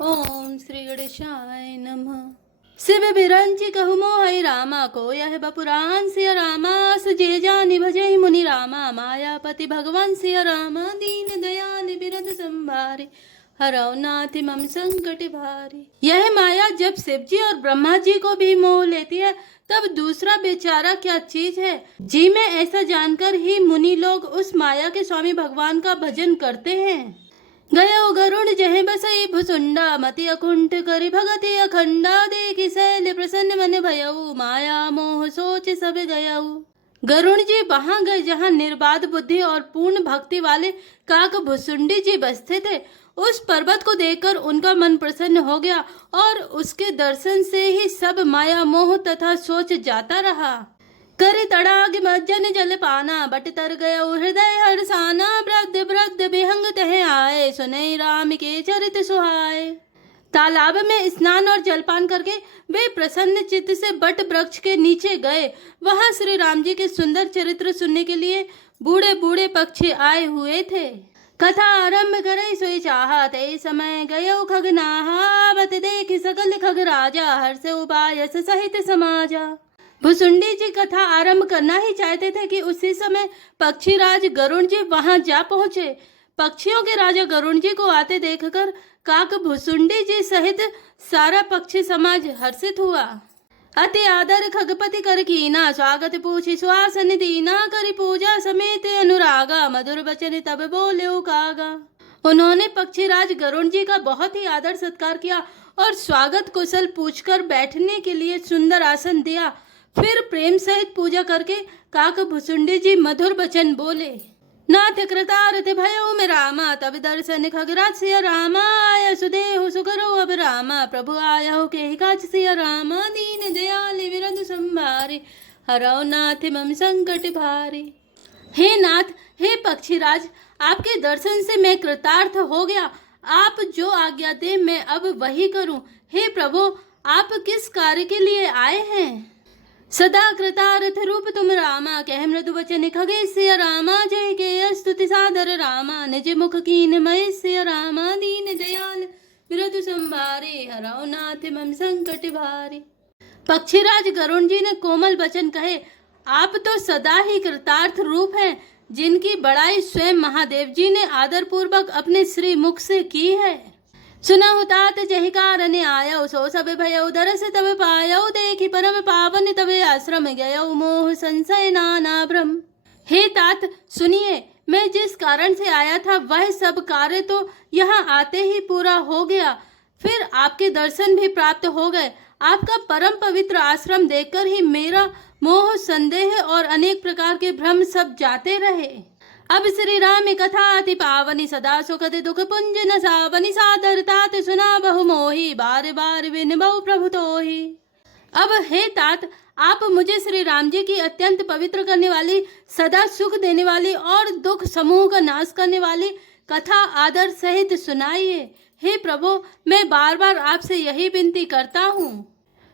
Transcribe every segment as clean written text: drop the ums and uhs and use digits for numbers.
ओम श्री गणेशाय नमः। शिव बिरंची कहु मोहि रामा को यह बपुरान सिय रामा सजे जानि भजे मुनि रामा मायापति भगवान सिय रामा दीन दयाल बिरद संभारे हरौ नाथ मम संकट भारी। यह माया जब शिव जी और ब्रह्मा जी को भी मोह लेती है तब दूसरा बेचारा क्या चीज है। जी में ऐसा जानकर ही मुनि लोग उस माया के स्वामी भगवान का भजन करते हैं। गयो गरुण जहे बसई भुसुंडा मति अकुंठ करि भगति अखंडा देखि शैल प्रसन्न मन भयऊ माया मोह सोच सब गयऊ। गरुण जी वहां गए जहां निर्बाध बुद्धि और पूर्ण भक्ति वाले काक भुसुंडी जी बसते थे। उस पर्वत को देखकर उनका मन प्रसन्न हो गया और उसके दर्शन से ही सब माया मोह तथा सोच जाता रहा। करि तड़ाग मज्जन जल पाना बट तर गया हृदय हर्षाना वृद्ध वृद्ध विहंग तह आए सुनई राम के चरित सुहाए। तालाब में स्नान और जलपान करके वे प्रसन्न चित्त से बट वृक्ष के नीचे गए। वहां श्री राम जी के सुंदर चरित्र सुनने के लिए बूढ़े बूढ़े पक्षी आए हुए थे। कथा आरंभ करे सोई चाहा ते समय गयो खगनाहा बत देख सकल खग राजा हर्ष उपायस सहित समाजा। भुसुंडी जी कथा आरंभ करना ही चाहते थे कि उसी समय पक्षीराज गरुण जी वहां जा पहुंचे। पक्षियों के राजा गरुण जी को आते देखकर काक भुसुंडी जी सहित सारा पक्षी समाज हर्षित हुआ। अति आदर खगपति कर कीना स्वागत पूछी सुहासन दीना करी पूजा समेत अनुरागा मधुर बचन तब बोले कागा। उन्होंने पक्षीराज गरुण जी का बहुत ही आदर सत्कार किया और स्वागत कुशल पूछकर बैठने के लिए सुंदर आसन दिया। फिर प्रेम सहित पूजा करके काक भुसुंडी जी मधुर वचन बोले। नाथ कृतार्थ भयो में रामा तब दर्शन खगराज सिय रामा आय सुदेहु सुकरो अब रामा प्रभु आयहु के काज सिय रामा दीन दयाल विरद संभारे हरौ नाथ मम संकट भारे। हे नाथ, हे पक्षीराज, आपके दर्शन से मैं कृतार्थ हो गया। आप जो आज्ञा दे मैं अब वही करूं। हे प्रभु, आप किस कार्य के लिए आए हैं? सदा कृतार्थ रूप तुम रामा कह मृदु वचन खगे सिय रामा जय के स्तुति सादर रामा निज मुख कीन मय सिय रामा दीन दयाल विरद संभारे हरौ नाथ मम संकट भारे। पक्षीराज गरुण जी ने कोमल वचन कहे, आप तो सदा ही कृतार्थ रूप हैं, जिनकी बड़ाई स्वयं महादेव जी ने आदर पूर्वक अपने श्री मुख से की है। सुनहु तात जहि कारण आयौ सो सब भयौ दरस तब पायौ देखि परम पावन तब आश्रम गयौ मोह संशय नाना भ्रम। हे तात, सुनिए, मैं जिस कारण से आया था वह सब कार्य तो यहाँ आते ही पूरा हो गया। फिर आपके दर्शन भी प्राप्त हो गए। आपका परम पवित्र आश्रम देखकर ही मेरा मोह संदेह और अनेक प्रकार के भ्रम सब जाते रहे। अब श्री राम कथा अति पावनी सदा सुखद दुख पुंज न सावनी सादर तात सुना बहु मोही बार बार बिन बहु प्रभु तोही। अब हे तात, आप मुझे श्री राम जी की अत्यंत पवित्र करने वाली, सदा सुख देने वाली और दुख समूह का नाश करने वाली कथा आदर सहित सुनाइए। हे प्रभु, मैं बार बार आपसे यही विनती करता हूँ।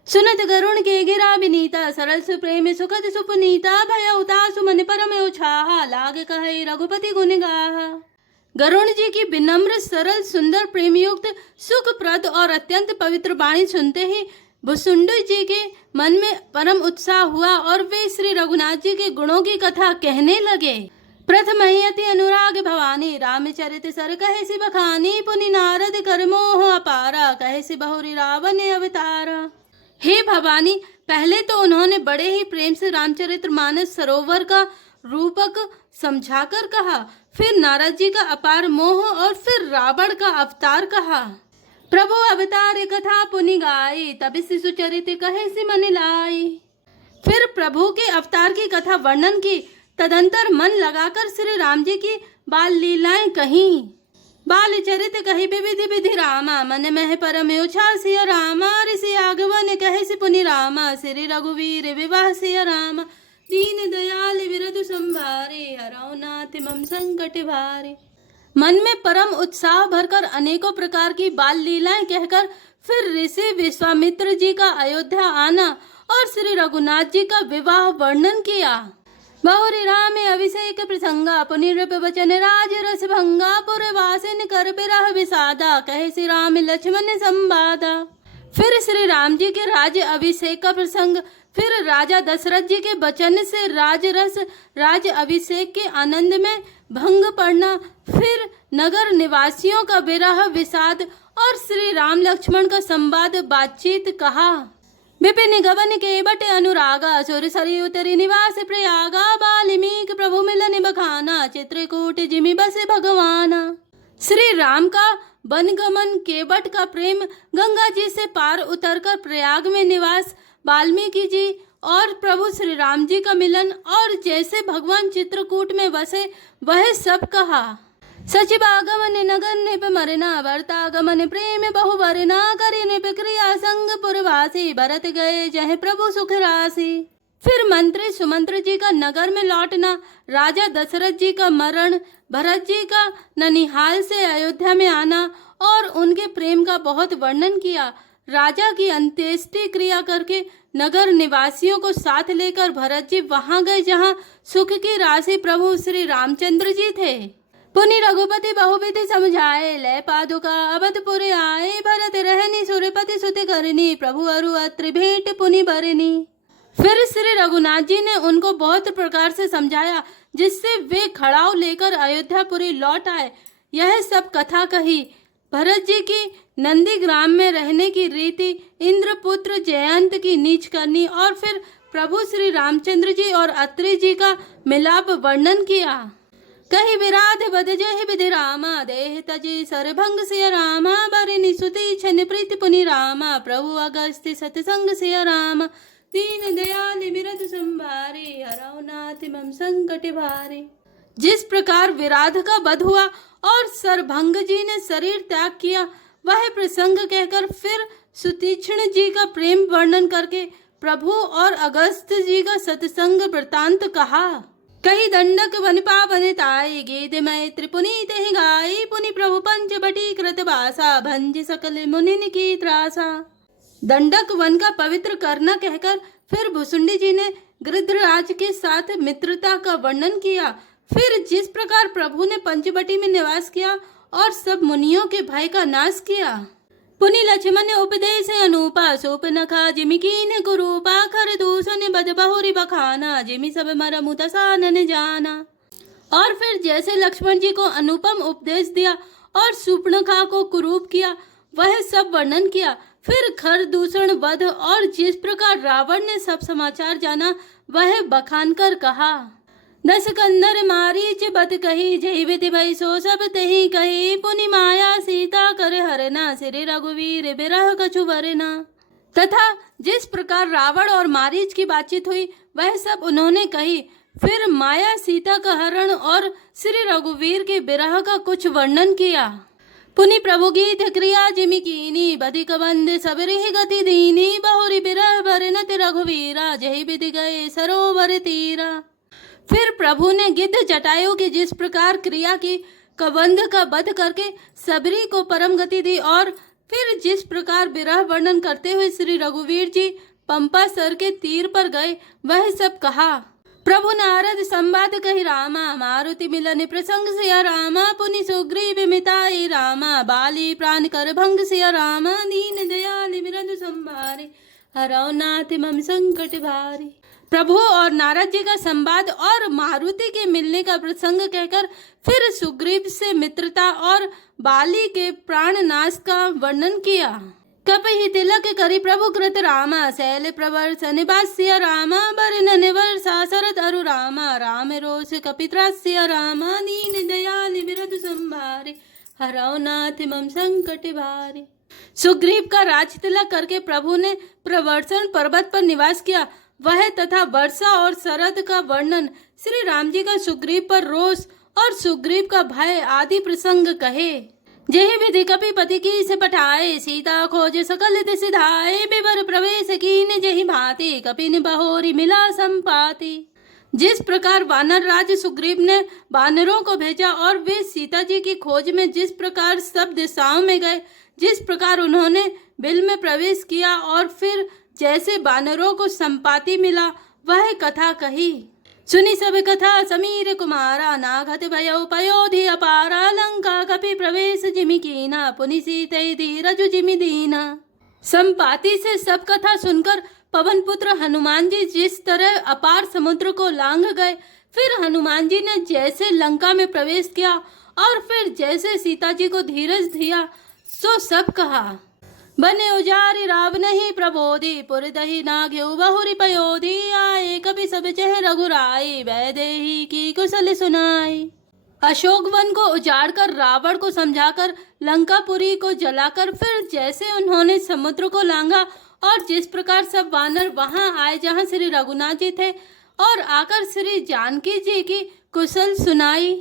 सुनत गरुण के गिरा विनीता सरल सुप्रेम सुखद सुपुनीता भय उतासु मन परम उछाहा लाग कहे रघुपति गुण गाहा। गरुण जी की विनम्र सरल सुंदर प्रेमयुक्त सुखप्रद और अत्यंत पवित्र वाणी सुनते ही भुसुंडी जी के मन में परम उत्साह हुआ और वे श्री रघुनाथ जी के गुणों की कथा कहने लगे। प्रथम अति अनुराग भवानी रामचरित सर कहे सि बखानी पुनि नारद कर मोह अपारा कहे सि बहुरी रावण अवतारा। हे भवानी, पहले तो उन्होंने बड़े ही प्रेम से रामचरितमानस सरोवर का रूपक समझाकर कहा, फिर नारद जी का अपार मोह और फिर रावण का अवतार कहा। प्रभु अवतार कथा पुनि गाई तब शिशु चरित कहे सि मन लाई। फिर प्रभु के अवतार की कथा वर्णन की। तदंतर मन लगाकर श्री राम जी की बाल लीलाएं कहीं। बाल चरित कही विविधि विधि रामा मन मह परम उछा सिय रामा ऋषि आगवन कहे सि पुनि रामा श्री रघुवीर विवाह सिय रामा दीन दयाल विरद संभारे हरौ नाथ मम संकट भारे। मन में परम उत्साह भरकर अनेकों प्रकार की बाल लीलाएं कहकर फिर ऋषि विश्वामित्र जी का अयोध्या आना और श्री रघुनाथ जी का विवाह वर्णन किया। बहुरी राम अभिषेक प्रसंगा पुनिरप वचन राज रस भंगा पुरवासिन कर बिरह विषादा कहे श्री राम लक्ष्मण संवादा। फिर श्री राम जी के राज अभिषेक का प्रसंग, फिर राजा दशरथ जी के वचन से राजरस राज अभिषेक के आनंद में भंग पड़ना, फिर नगर निवासियों का विरह विषाद और श्री राम लक्ष्मण का संवाद बातचीत कहा। विपिन गगन के बट अनुरागा सुर सरी उतरी निवास प्रयागा बाल्मीक प्रभु मिलन बखाना चित्रकूट जिमि बसे भगवाना। श्री राम का वनगमन, केवट का प्रेम, गंगा जी से पार उतरकर प्रयाग में निवास, वाल्मीकि जी और प्रभु श्री राम जी का मिलन और जैसे भगवान चित्रकूट में बसे वह सब कहा। सचिव आगमन नगर निप मरना वर्तागमन प्रेम बहु वरना करि निप क्रिया संग पुरवासी भरत गए जह प्रभु सुख राशि। फिर मंत्री सुमंत्र जी का नगर में लौटना, राजा दशरथ जी का मरण, भरत जी का ननिहाल से अयोध्या में आना और उनके प्रेम का बहुत वर्णन किया। राजा की अंत्येष्टि क्रिया करके नगर निवासियों को साथ लेकर भरत जी वहां गए जहां सुख की राशि प्रभु श्री रामचंद्र जी थे। पुनि रघुपति बहुविधि समझाए लय पादुका अवधपुर आए भरत रहनी सुरपति सुत करनी प्रभु अरु अत्रि भेंट पुनि भरनी। फिर श्री रघुनाथ जी ने उनको बहुत प्रकार से समझाया जिससे वे खड़ाव लेकर अयोध्यापुरी लौट आए। यह सब कथा कही। भरत जी की नंदीग्राम में रहने की रीति, इंद्रपुत्र जयंत की नीच करनी और फिर प्रभु श्री रामचंद्र जी और अत्रि जी का मिलाप वर्णन किया। कही विराध बद जय विधि रामा देह तजी सरभंग सिय रामा बरिनि सुति छन प्रीति पुनि रामा प्रभु अगस्त्य सतसंग सिय रामा दीन दयाल बिरध संभारे हरौ नाथ मम संकट भारे। जिस प्रकार विराध का वध हुआ और सरभंग जी ने शरीर त्याग किया वह प्रसंग कहकर फिर सुतीक्ष्ण जी का प्रेम वर्णन करके प्रभु और अगस्त्य जी का सत्संग वृतांत कहा। कही दंडक वन पावन ताई गीत मैत्र पुनीत ही गाई पुनि प्रभु पंच बटी कृत बासा भंज सकल मुनिन की त्रासा। दंडक वन का पवित्र करना कहकर फिर भुसुंडी जी ने गृध्रराज के साथ मित्रता का वर्णन किया। फिर जिस प्रकार प्रभु ने पंचवटी में निवास किया और सब मुनियों के भय का नाश किया। पुनि लक्ष्मण उपदेश अनूपा सोप नखा जिमि कीन कुरूपा खर दूषण बद बहुरी बखाना जिमि सब मर मुतसानन जाना। और फिर जैसे लक्ष्मण जी को अनुपम उपदेश दिया और सुपर्णखा को कुरूप किया वह सब वर्णन किया। फिर खर दूषण वध और जिस प्रकार रावण ने सब समाचार जाना वह बखान कर कहा। दस कंदर मारीच बत कही जय विधि भई सो सब तही कही पुनि माया सीता कर हरना श्री रघुवीर बिरह कछु भरना। तथा जिस प्रकार रावण और मारीच की बातचीत हुई वह सब उन्होंने कही। फिर माया सीता का हरण और श्री रघुवीर के बिरह का कुछ वर्णन किया। पुनि प्रभु गीत क्रिया जिमि कीनी बधिक बंद सबरी गति दीनी बहुरी बिरह भरनत रघुवीरा जय विधि गए सरोवर तीरा। फिर प्रभु ने गिद्ध जटायु की जिस प्रकार क्रिया की, कबंध का वध करके सबरी को परम गति दी और फिर जिस प्रकार विरह वर्णन करते हुए श्री रघुवीर जी पंपा सर के तीर पर गए वह सब कहा। प्रभु नारद संवाद कही रामा मारुति मिलन प्रसंग सिया रामा पुनि सुग्रीव मिताई रामा बाली प्राण कर भंग सिया रामा दीन दयाल बिरध संभारे हरौ नाथ मम संकट भारे। प्रभु और नारद जी का संवाद और मारुति के मिलने का प्रसंग कहकर फिर सुग्रीव से मित्रता और बाली के प्राण नाश का वर्णन किया। कपहि तिलक करी प्रभु कृत रामा शैल प्रवर्सन बास्य रामा बरन निवर्षा शरद अरु रामा राम रोष कपित्रास्य रामा दीन दयाल बिरध संभारे हरौ नाथ मम संकट भारे। सुग्रीव का राज तिलक करके प्रभु ने प्रवर्सन पर्वत पर निवास किया वह तथा वर्षा और शरद का वर्णन, श्री राम जी का सुग्रीव पर रोष और सुग्रीव का भय आदि प्रसंग कहे। जय विधि कपिपति की से पठाए सीता खोज सकल सिधाए विवर प्रवेश कीन जहि भांति कपिन बहोरी मिला संपाति। जिस प्रकार वानर राज सुग्रीव ने वानरों को भेजा और वे सीता जी की खोज में जिस प्रकार सब दिशाओं में गए, जिस प्रकार उन्होंने बिल में प्रवेश किया और फिर जैसे वानरों को संपाति मिला वह कथा कही। सुनी सब कथा समीर कुमारा, नाघत भयो पयोधि अपारा, लंका कपि प्रवेश जिमि कीना, पुनि सीतै धीरजु जिमि दीना। संपाति से सब कथा सुनकर पवन पुत्र हनुमान जी जिस तरह अपार समुद्र को लांघ गए, फिर हनुमान जी ने जैसे लंका में प्रवेश किया और फिर जैसे सीता जी को धीरज दिया, सो सब कहा। बने उजारि रावण ही प्रबोधि, पुर दही नाग्यो बहुरि पयोधि, आए कभी सब चह रघुराई, वैदेही की कुशल सुनाई। अशोक वन को उजाड़ कर रावण को समझाकर लंकापुरी को जलाकर फिर जैसे उन्होंने समुद्र को लांघा और जिस प्रकार सब वानर वहां आए जहां श्री रघुनाथ जी थे और आकर श्री जानकी जी की कुशल सुनाई।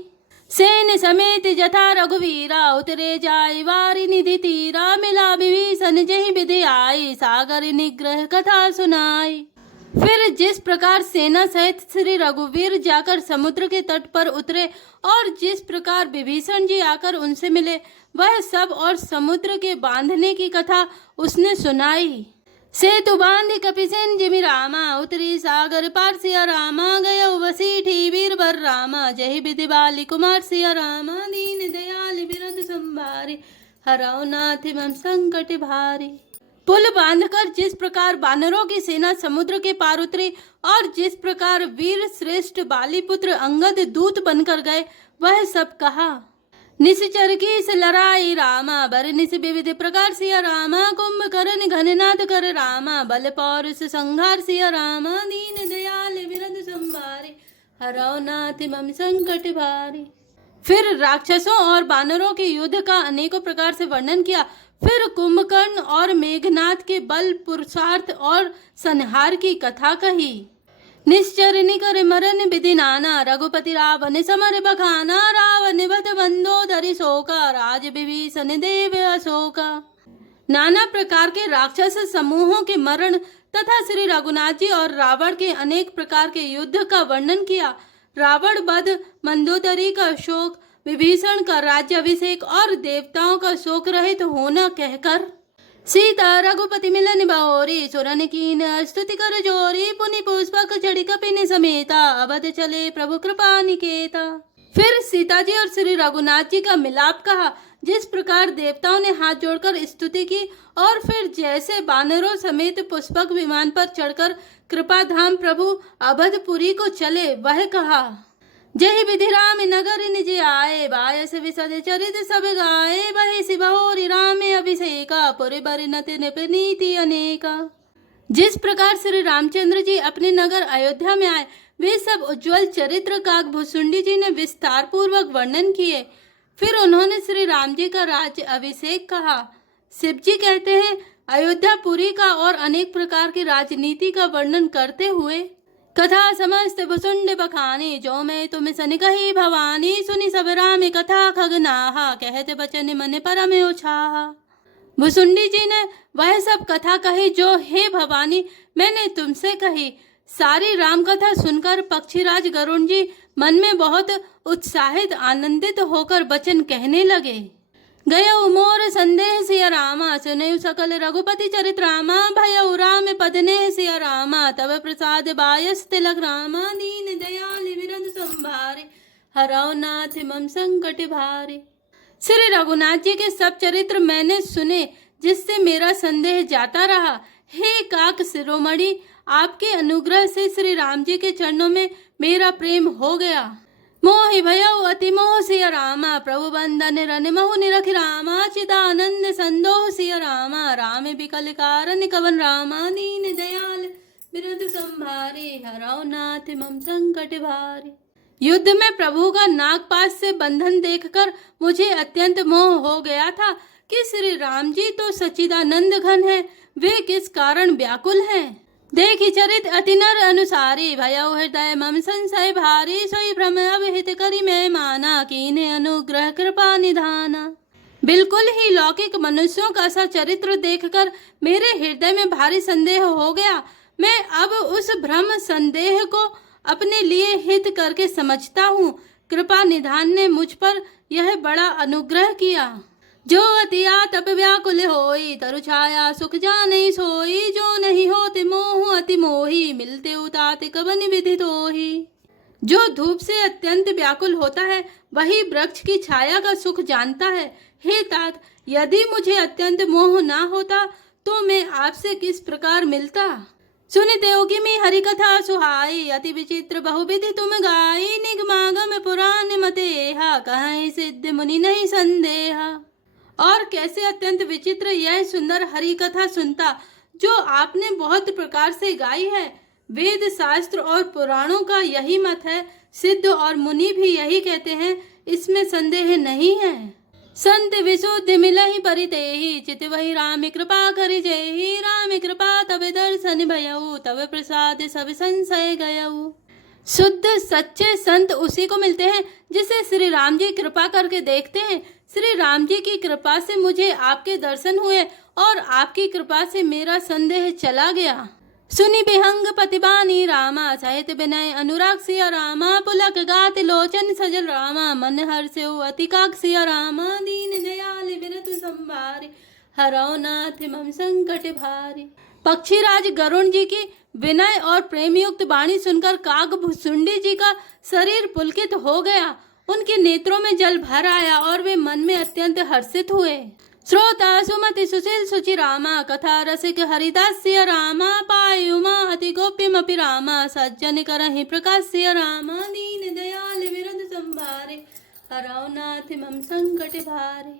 सेन समेत जथा रघुवीरा, उतरे जाय वारि निधि तीरा, मिला विभीषण जहि विधि आई, सागर निग्रह कथा सुनाई। फिर जिस प्रकार सेना सहित श्री रघुवीर जाकर समुद्र के तट पर उतरे और जिस प्रकार विभीषण जी आकर उनसे मिले, वह सब और समुद्र के बांधने की कथा उसने सुनाई। सेतु बांध कपिसेन जिमि रामा, उतरी सागर पार सिया रामा, गयो वसीठी वीर बर रामा, जय विधि बाली कुमार सिया रामा, दीन दयाल बिरद संभारी, हरौ नाथ मम संकट भारी। पुल बांधकर जिस प्रकार बानरों की सेना समुद्र के पार उतरी और जिस प्रकार वीर श्रेष्ठ बालीपुत्र अंगद दूत बनकर गए, वह सब कहा। निश्चर की से लड़ाई रामा, बर निस विविध प्रकार सिया रामा, कुंभकर्ण घननाथ कर रामा, बल पौरुष संहार सिया रामा, दीन दयाल बिरद संभारे, हरौ नाथ मम संकट भारी। फिर राक्षसों और बानरों के युद्ध का अनेकों प्रकार से वर्णन किया। फिर कुंभकर्ण और मेघनाथ के बल पुरुषार्थ और संहार की कथा कही। निश्चर निकर मरन विधि नाना, रघुपति रावण समर बखाना, रावण बध बंदो धरि शोका, राज विभीषण देव अशोका। नाना प्रकार के राक्षस समूहों के मरण तथा श्री रघुनाथ जी और रावण के अनेक प्रकार के युद्ध का वर्णन किया। रावण वध, मंदोदरी का शोक, विभीषण का राज्याभिषेक और देवताओं का शोक रहित होना कहकर सीता रघुपति मिलन बहोरी, सुरन कीन स्तुति कर जोरी, पुनि पुष्पक चढ़ी कपिन समेता, अवध चले प्रभु कृपा निकेता। फिर सीता जी और श्री रघुनाथ जी का मिलाप कहा। जिस प्रकार देवताओं ने हाथ जोड़कर स्तुति की और फिर जैसे बानरों समेत पुष्पक विमान पर चढ़कर कृपा धाम प्रभु अवधपुरी को चले, वह कहा। जय विधि राम नगर निज आए, बायस विशद चरित सब गाए, वही सिबहोरी राम अभिषेका, पुरि बर नत नीति अनेका। जिस प्रकार श्री रामचंद्र जी अपने नगर अयोध्या में आए, वे सब उज्जवल चरित्र काकभुसुंडी जी ने विस्तार पूर्वक वर्णन किए। फिर उन्होंने श्री राम जी का राज्य अभिषेक कहा। शिव जी कहते हैं, अयोध्यापुरी का और अनेक प्रकार की राजनीति का वर्णन करते हुए, कथा समस्त भुसुंड बखानी, जो मैं तुम सन कही भवानी, सुनी सब राम कथा खगनाहा, कहते बचन मन परम उछाहा। भुसुंडी जी ने वह सब कथा कही जो हे भवानी मैंने तुमसे कही। सारी राम कथा सुनकर पक्षीराज गरुण जी मन में बहुत उत्साहित आनंदित होकर वचन कहने लगे। गयो मोर संदेह सिया रामा, सुनयु सकल रघुपति चरित रामा, भयउ राम पदने सिया रामा, तब प्रसाद बायस तिलक रामा, दीन दयाल बिरद संभारे, हरौ नाथ मम संकट भारे। श्री रघुनाथ जी के सब चरित्र मैंने सुने, जिससे मेरा संदेह जाता रहा। हे काक शिरोमणि, आपके अनुग्रह से श्री राम जी के चरणों में मेरा प्रेम हो गया। मोहि भयउ अति मोह सिया रामा, प्रभु बंदन रन महु निरखि रामा, चिदानंद संदोह सिया रामा, राम बिकल कारण कवन रामा, दीन दयाल बिरद संभारे, हरौ नाथ मम संकट भारे। युद्ध में प्रभु का नागपाश से बंधन देखकर मुझे अत्यंत मोह हो गया था कि श्री राम जी तो सच्चिदानंद घन है, वे किस कारण व्याकुल हैं। देखी चरित अति नर अनुसारी, भयउ हृदय मम संशय भारी, सोई भ्रम अभिहित करी मैं माना, कीन्हे अनुग्रह कृपा निधाना। बिल्कुल ही लौकिक मनुष्यों का सा चरित्र देखकर मेरे हृदय में भारी संदेह हो गया। मैं अब उस भ्रम संदेह को अपने लिए हित करके समझता हूँ। कृपा निधान ने मुझ पर यह बड़ा अनुग्रह किया। जो अति आतप व्याकुल होई, तरु छाया सुख जाने सोई, जो नहीं होते मोह अति मोही, मिलते उताते कवन विधि तोही। जो धूप से अत्यंत व्याकुल होता है वही वृक्ष की छाया का सुख जानता है। हे तात, यदि मुझे अत्यंत मोह ना होता तो मैं आपसे किस प्रकार मिलता। सुनिते हो कि मैं हरि कथा सुहाई, अति विचित्र बहुविधि तुम गाई, निगमागम पुराण मतेहा, कहीं सिद्ध मुनि नहीं संदेहा। और कैसे अत्यंत विचित्र यह सुंदर हरि कथा सुनता जो आपने बहुत प्रकार से गाई है। वेद शास्त्र और पुराणों का यही मत है, सिद्ध और मुनि भी यही कहते हैं, इसमें संदेह नहीं है। संत विशुद्ध मिलहि परितेहि, चित वही राम कृपा करि जेहि, राम कृपा तब दर्शन भयउ, तब प्रसाद सब संशय गयउ। शुद्ध सच्चे संत उसी को मिलते हैं जिसे श्री राम जी कृपा करके देखते हैं। श्री राम जी की कृपा से मुझे आपके दर्शन हुए और आपकी कृपा से मेरा संदेह चला गया। सुनि विहंग पतिबानी रामा, सहित विनय अनुराग सिया रामा, पुलक गात लोचन सजल रामा, मन हर्षो अतिकाक सिया रामा, दीन दयाल विरत संभारे, हरौ नाथ मम संकट भारे। पक्षीराज गरुण जी की विनय और प्रेम युक्त वाणी सुनकर काकभुसुंडी जी का शरीर पुलकित हो गया। उनके नेत्रों में जल भर आया और वे मन में अत्यंत हर्षित हुए। श्रोता सुमति सुशील सुचि रामा, कथा रसिक हरिदास सिया रामा, पायुमा अति गोप्यमपि रामा, सज्जन करहि प्रकाश सिया रामा, दीन दयाल विरद संभारे, हरौ नाथ मम संकट भारे।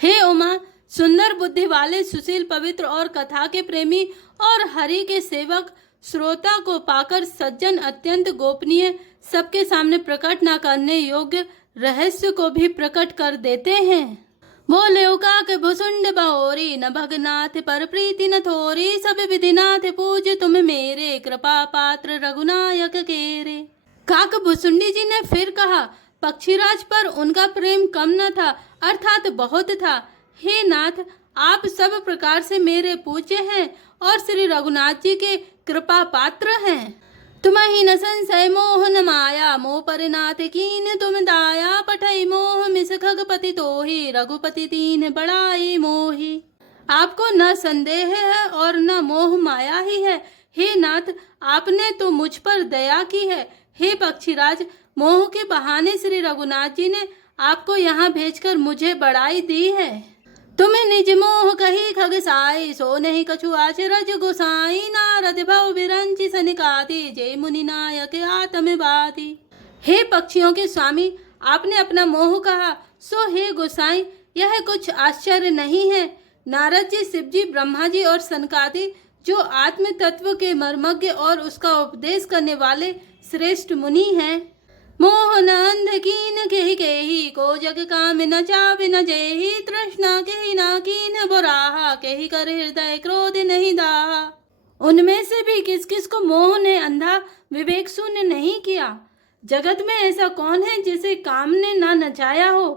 हे उमा, सुंदर बुद्धि वाले सुशील पवित्र और कथा के प्रेमी और हरि के सेवक श्रोता को पाकर सज्जन अत्यंत गोपनीय, सबके सामने प्रकट न करने योग्य रहस्य को भी प्रकट कर देते हैं। बोले काक भुसुंड बहोरी, न भगनाथ पर प्रीति न थोरी, सब विधिनाथ पूज तुम मेरे, कृपा पात्र रघुनायक केरे। काक भुसुंडी जी ने फिर कहा, पक्षीराज पर उनका प्रेम कम न था, अर्थात बहुत था। हे नाथ, आप सब प्रकार से मेरे पूज्य हैं और श्री रघुनाथ जी के कृपा पात्र हैं। तुम्हि न संशय मोह न माया, मोह परिनाथ कीन तुम दाया, पठई मोह मिस खगपति तोहि, रघुपति तीन बड़ाई मोहि। आपको न संदेह है और न मोह माया ही है। हे नाथ, आपने तो मुझ पर दया की है। हे पक्षीराज, मोह के बहाने श्री रघुनाथ जी ने आपको यहाँ भेजकर मुझे बड़ाई दी है। तुम्हें निज मोह कही खगसाई, सो नहीं कछु आचरज गोसाई, नारद भव बिरंचि सनिकाति, जय मुनि नायक आत्म बाति। हे पक्षियों के स्वामी, आपने अपना मोह कहा, सो हे गोसाई यह कुछ आश्चर्य नहीं है। नारद जी, शिव जी, ब्रह्मा जी और सनकादि जो आत्म तत्व के मर्मज्ञ और उसका उपदेश करने वाले श्रेष्ठ मुनि हैं। मोह न अंध कीन केहि केहि, को जग काम न चावि न जेहि, तृष्णा केहि ना कीन बोराहा, केहि कर हृदय क्रोध नहीं दाहा। उनमें से भी किस किस को मोह ने अंधा विवेक शून्य नहीं किया। जगत में ऐसा कौन है जिसे काम ने ना नचाया हो,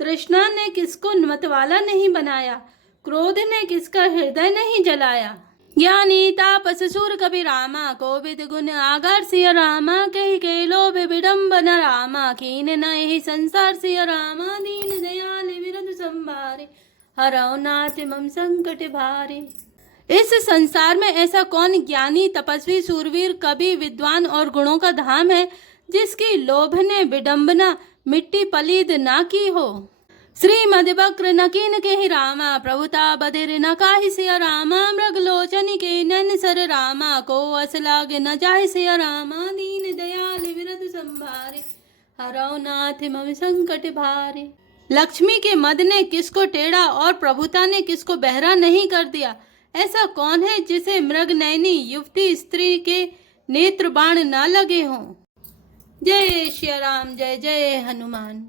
तृष्णा ने किसको मतवाला नहीं बनाया, क्रोध ने किसका हृदय नहीं जलाया। ज्ञानी तापस सूर कवि रामा, कोविद गुण आगार सिया रामा, कही के लोभ विडम्बन रामा, कीन नहीं संसार सिया रामा, दीन दयाल विरद संभारे, हरौ नाथ मम संकट भारे। इस संसार में ऐसा कौन ज्ञानी तपस्वी सूरवीर कवि विद्वान और गुणों का धाम है जिसकी लोभ ने विडम्बना मिट्टी पलीद ना की हो। श्रीमद वक्र नकीन के ही रामा, प्रभुता बधिर न काहि सिया रामा, मृगलोचन के नैन सर रामा, को अस लागे न जाहि सिया रामा, दीन दयाल विरद संभारे, हरौ नाथ मम संकट भारे। लक्ष्मी के मद ने किसको टेढ़ा और प्रभुता ने किसको बहरा नहीं कर दिया। ऐसा कौन है जिसे मृग नैनी युवती स्त्री के नेत्र बाण न लगे हों। जय श्री राम, जय जय हनुमान।